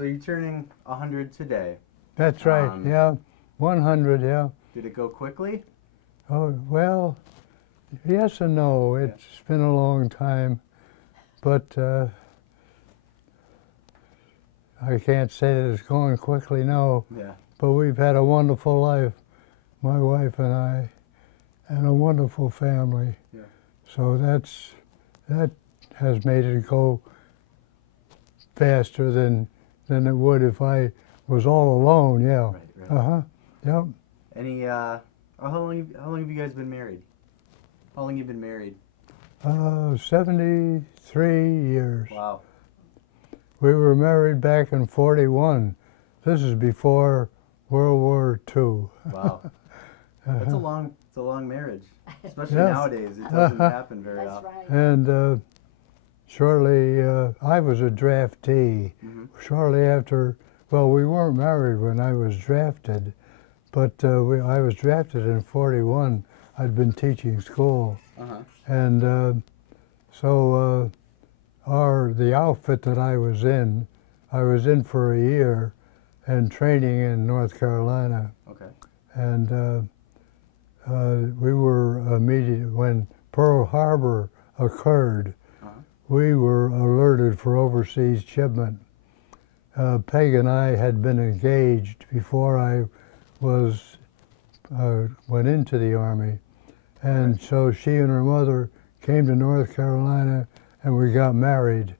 So you're turning 100 today. That's right, yeah. 100, yeah. Did it go quickly? Oh, well, yes and no. It's been a long time, but I can't say that it's going quickly, no. Yeah. But we've had a wonderful life, my wife and I, and a wonderful family. Yeah. So that has made it go faster than it would if I was all alone, yeah. Right, right. Uh-huh, yep. Any, how long have you guys been married? How long have you been married? 73 years. Wow. We were married back in 41. This is before World War II. Wow. It's a long marriage, especially Yes. nowadays. It doesn't happen very That's often. right. And shortly, I was a draftee. Mm-hmm. Shortly after, well, we weren't married when I was drafted, but I was drafted in 41. I'd been teaching school. Uh-huh. And so the outfit that I was in for a year and training in North Carolina. Okay. And we were immediate when Pearl Harbor occurred. We were alerted for overseas shipment. Peg and I had been engaged before I went into the Army. And so she and her mother came to North Carolina and we got married.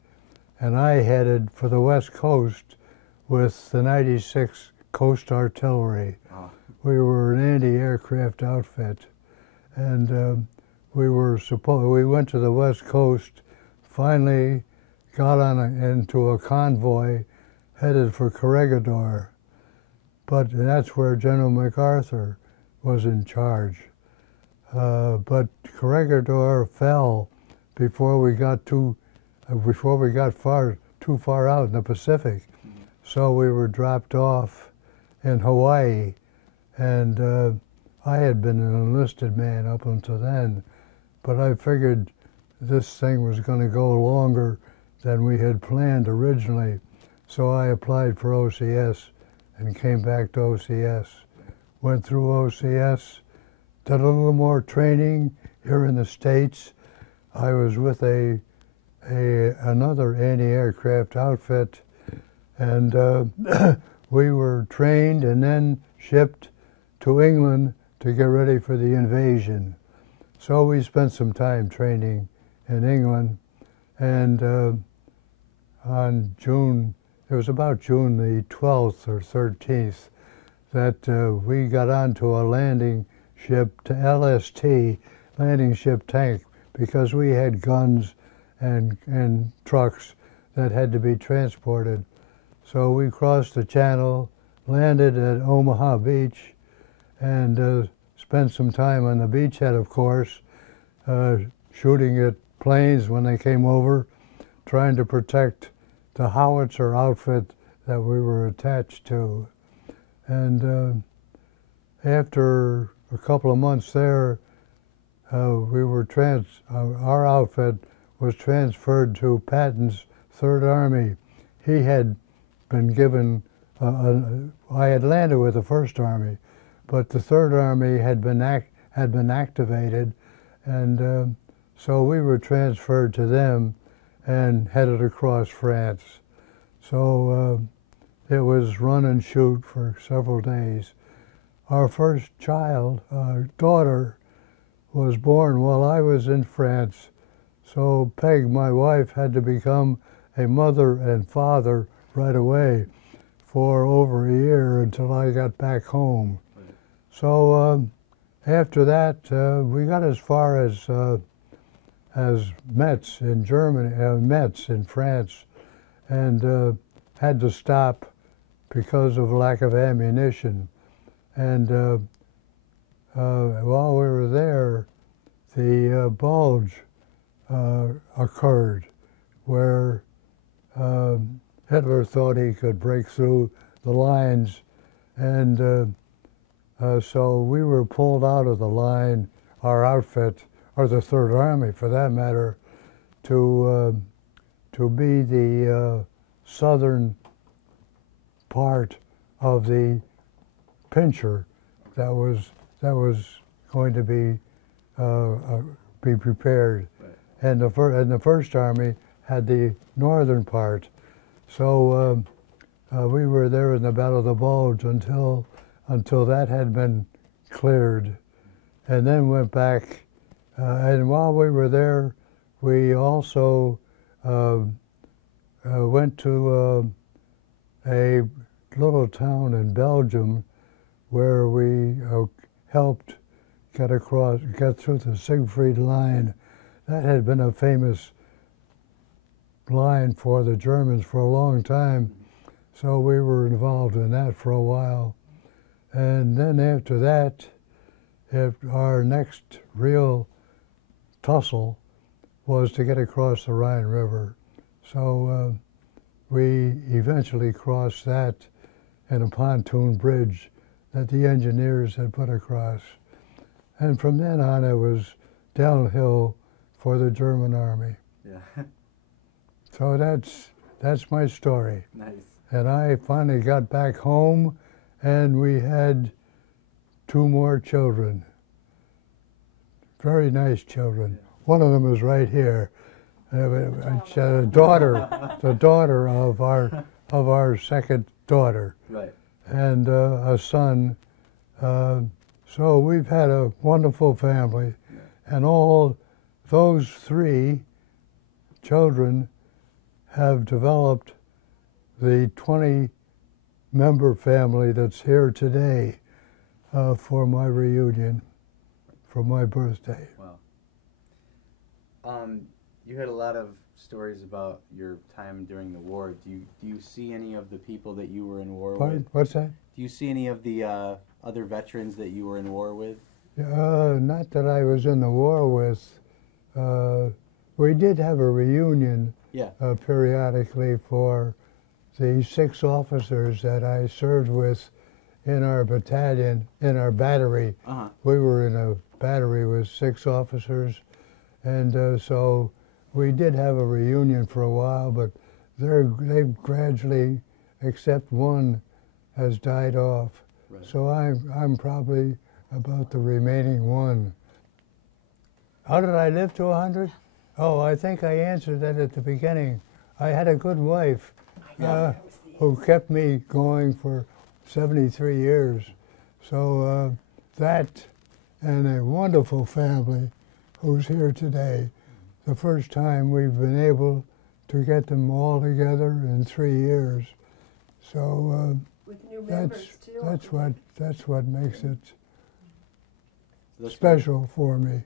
And I headed for the West Coast with the 96 Coast Artillery. Oh. We were an anti-aircraft outfit. And we went to the West Coast, finally got into a convoy headed for Corregidor. But that's where General MacArthur was in charge. But Corregidor fell before we got too far out in the Pacific. Mm-hmm. So we were dropped off in Hawaii, and I had been an enlisted man up until then, but I figured this thing was going to go longer than we had planned originally. So I applied for OCS and came back to OCS. Went through OCS, did a little more training here in the States. I was with another anti-aircraft outfit, and we were trained and then shipped to England to get ready for the invasion. So we spent some time training in England, and it was about June the 12th or 13th, that we got onto a landing ship to LST, landing ship tank, because we had guns and trucks that had to be transported. So we crossed the channel, landed at Omaha Beach, and spent some time on the beachhead, of course, shooting at planes when they came over, trying to protect the howitzer outfit that we were attached to. And after a couple of months there, our outfit was transferred to Patton's Third Army. He had been given, I had landed with the First Army, but the Third Army had been activated, and so we were transferred to them and headed across France. So it was run and shoot for several days. Our first child, daughter, was born while I was in France. So Peg, my wife, had to become a mother and father right away for over a year until I got back home. Right. So after that, we got as far as Metz in Germany, Metz in France, and had to stop because of lack of ammunition. And while we were there, the bulge occurred where Hitler thought he could break through the lines, and so we were pulled out of the line, our outfit, or the Third Army for that matter, to be the southern part of the pincher that was going to be prepared. Right. And the First Army had the northern part. So we were there in the Battle of the Bulge until that had been cleared, and then went back. And while we were there, we also went to a little town in Belgium where we helped get through the Siegfried Line. That had been a famous line for the Germans for a long time, so we were involved in that for a while. And then after that, our next real tussle was to get across the Rhine River. So we eventually crossed that in a pontoon bridge that the engineers had put across. And from then on, it was downhill for the German army. Yeah. So that's my story. Nice. And I finally got back home, and we had 2 more children. Very nice children. One of them is right here. It's a daughter, the daughter of our second daughter. Right. And a son. So we've had a wonderful family, and all those 3 children have developed the 20-member family that's here today for my reunion, for my birthday. Wow. You had a lot of stories about your time during the war. Do you see any of the people that you were in war with? What's that? Do you see any of the other veterans that you were in war with? Not that I was in the war with. We did have a reunion periodically for the 6 officers that I served with in our battalion, in our battery. We were in a battery with 6 officers, and so we did have a reunion for a while, but they've gradually, except one, has died off. Right. So I'm probably about the remaining one. How did I live to 100? Oh, I think I answered that at the beginning. I had a good wife who kept me going for 73 years. So that, and a wonderful family who's here today. The first time we've been able to get them all together in 3 years. So with new members too. that's what makes it special for me.